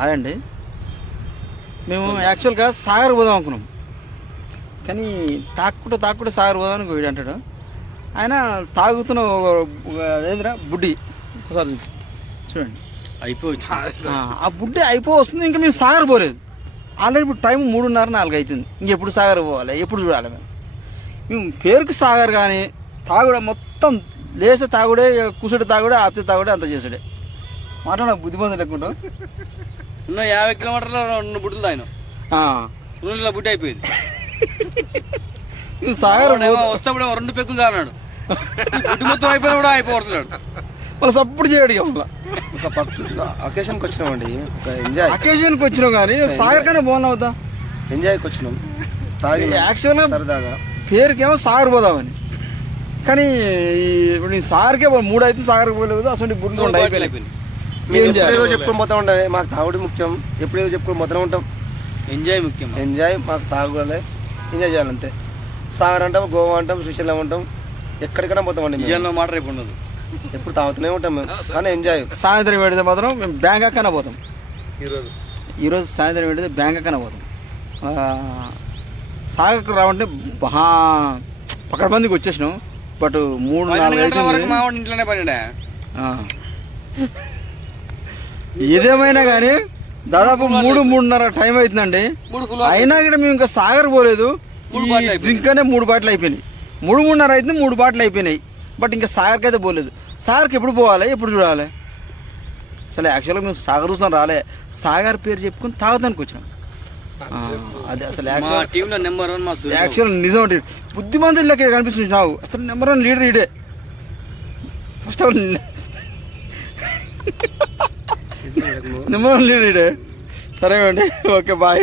అదండి మేము యాక్చువల్గా సాగర్ పోదాం అనుకున్నాం, కానీ తాక్కుంటే సాగర్ పోదామని వీడు అంటాడు. ఆయన తాగుతున్న ఏదిరా బుడ్డి ఒకసారి చూడండి ఆ బుడ్డి వస్తుంది. ఇంకా మేము సాగర్ పోలేదు. ఆల్రెడీ ఇప్పుడు టైం 3:30-4 అవుతుంది. ఇంకెప్పుడు సాగర్ పోవాలి, ఎప్పుడు చూడాలి? మేము పేరుకి సాగర్, కానీ తాగుడే మొత్తం లేసే తాగుడే, కూసుడు తాగుడే, ఆపితే తాగుడే, అంత చేసుడే. మాట్లాడ బుద్ధిమంది లేకుంటాం. 50 కిలోమీటర్ల 2 బుడ్డలు తాగిన బుడ్డి అయిపోయింది. సాగర్ వస్తే 2 పెక్కులు తాగినాడు. బుడ్డి మొత్తం అయిపోయినా కూడా అయిపోతున్నాడు. మళ్ళీ సప్పుడు చేయడు. ఒక అకేషన్కి వచ్చినామండి, ఒక ఎంజాయ్ అకేషన్కి వచ్చినాం, కానీ సాగర్ కన్నా బాగున్నావుతా ఎంజాయ్కి వచ్చినాం. తాగి యాక్చువల్గా సరదాగా పేరుకేమో సాగర్ పోదామని, కానీ ఇప్పుడు సాగర్కే 3 అయితే సాగర్ పోలేదు. అసలు బుడ్లు అయిపోయింది. ఎప్పుడేదో చెప్పుకొని పోతా ఉండాలి. మాకు తాగుడు ముఖ్యం, ఎప్పుడేదో చెప్పుకొని పోతా ఉంటాం. ఎంజాయ్ ముఖ్యం. ఎంజాయ్ మాకు తాగులే, ఎంజాయ్ చేయాలంతే. సాగర్ అంటాం, గోవా అంటాం, శ్రీశైలం అంటాం, ఎక్కడికైనా పోతామండి. మాట రేపు ఉండదు, ఎప్పుడు తాగుతూనే ఉంటాం మేము, కానీ ఎంజాయ్. సాయంత్రం పెడితే మాత్రం మేము బ్యాంకాక్ కన్నా పోతాం. ఈరోజు సాయంత్రం పెడితే బ్యాంకాక్ కన్నా పోతాం. సాగర్కి రావంటే పక్కడ మందికి వచ్చేసినాం. బట్ 3-4 మా వాడు ఇంట్లోనే పడినా. ఏదేమైనా కానీ దాదాపు 3-3:30 టైం అవుతుందండి. అయినా కూడా మేము ఇంకా సాగర్ పోలేదు. డ్రింక్ అనే 3 బాటిల్ అయిపోయినాయి. 3-3:30 అయితే 3 బాటిల్ అయిపోయినాయి. బట్ ఇంకా సాగర్కి అయితే పోలేదు. సాగర్కి ఎప్పుడు పోవాలి, ఎప్పుడు చూడాలి? అసలు యాక్చువల్గా మేము సాగర్ చూసాం రాలే, సాగర్ పేరు చెప్పుకొని తాగదానికి వచ్చినాం. అదే అసలు యాక్చువల్ నిజం అంటే బుద్ధిమంతులు లెక్క కనిపిస్తుంది నాకు. అసలు నెంబర్ 1 లీడర్ ఇడే. First of all number 1 leader ఇడే. సరే అండి, ఓకే బాయ్.